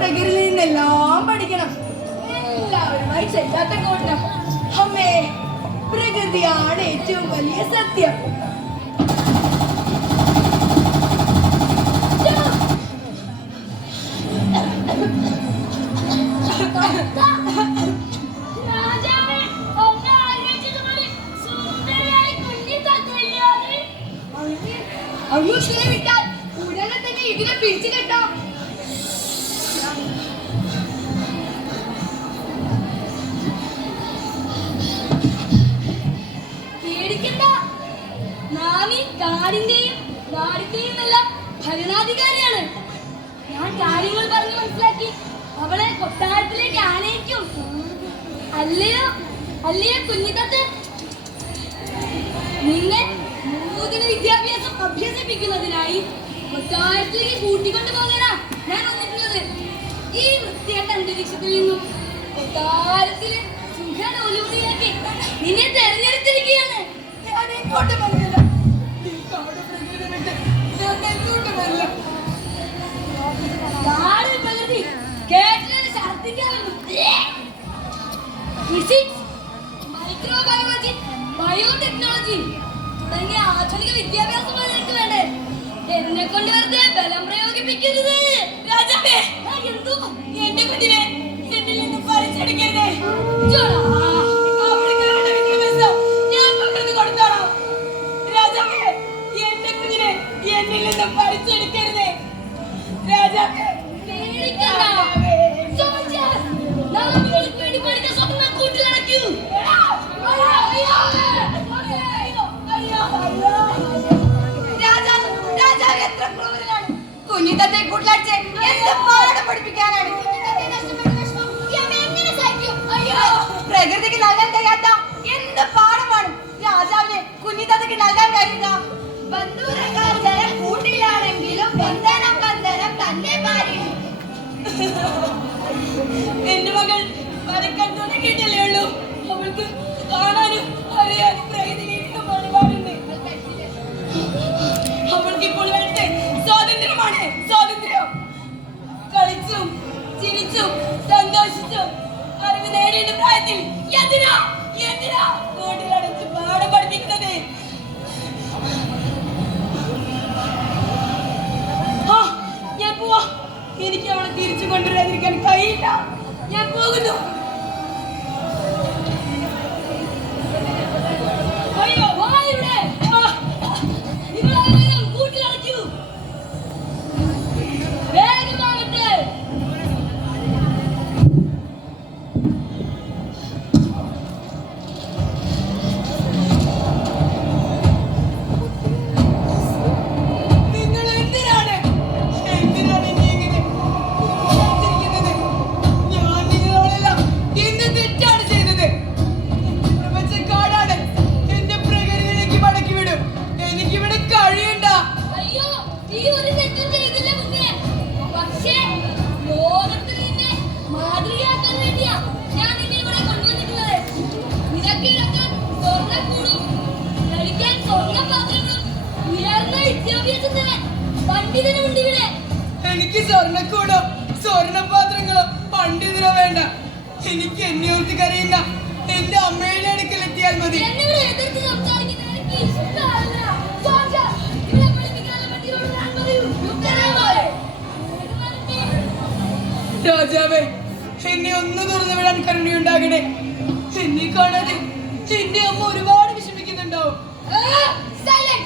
പ്രകൃതിയിൽ നിന്നെല്ലാം പഠിക്കണം. എല്ലാവരുമായി ചെല്ലാത്ത കൂട്ടം അമ്മേ പ്രകൃതിയാണ് ഏറ്റവും വലിയ സത്യം. ശരി വിട്ടാൽ ഉടനെ തന്നെ ഇതിനെ പിടിച്ചു കെട്ടോ. കാടിന്റെയും നാടിന്റെയും എല്ലാം ഭരണാധികാരിയാണ്. ഞാൻ കാര്യങ്ങൾ പറഞ്ഞ് മനസ്സിലാക്കി. അവളെ കൊട്ടാരത്തിലേക്ക് ആനയിക്കും. അല്ലയോ? അല്ലയോ കുഞ്ഞിക്കത്ത്? നിന്നെ നൂതന വിദ്യാഭ്യാസം അഭ്യസിപ്പിക്കുന്നതിനായി കൊട്ടാരത്തിലേക്ക് കൂട്ടിക്കൊണ്ടു പോകാനാ ഞാൻ വന്നിട്ടുള്ളത്. ഈ വൃത്തിയായിട്ട് അന്തരീക്ഷത്തിൽ നിന്നും കൊട്ടാരത്തിലെ ആധുനിക വിദ്യാഭ്യാസം നിനക്ക് വേണ്ടേ? എന്നെ കൊണ്ട് വെറുതെ ബലം പ്രയോഗിപ്പിക്കരുത്. രാജാവേ എന്തോ? എന്റെ കുഞ്ഞിനെ എന്നിൽ നിന്ന് പറിച്ചെടുക്കരുതേ ഇജ്ജോടാ. അവൾക്ക് വേണ്ട ചിരിച്ചും സന്തോഷിച്ചും അറിവ് നേടേണ്ട പ്രായത്തിൽ എന്തിനാ? എന്തിനാ? വീട്ടിലടച്ച് പാഠം പഠിപ്പിക്കുന്നത്? ഞാൻ പോവാ. എനിക്ക് അവളെ തിരിച്ചു കൊണ്ടുവരാതിരിക്കാൻ കഴിയില്ല. ഞാൻ പോകുന്നു. എനിക്ക് സ്വർണക്കൂടോ സ്വർണപാത്രങ്ങളോ പണ്ടിതിനോ വേണ്ട. എനിക്ക് എന്നെ ഓർത്ത് കരയുന്ന എന്റെ അമ്മയുടെ അടുക്കൽ എത്തിയാൽ മതി. രാജാവേ എന്നെ ഒന്ന് തുറന്നു വിടാൻ കരുണയുണ്ടാകണേ എന്നെ കാണാതെ എന്റെ അമ്മ ഒരുപാട് വിഷമിക്കുന്നുണ്ടാവും. അതാണ്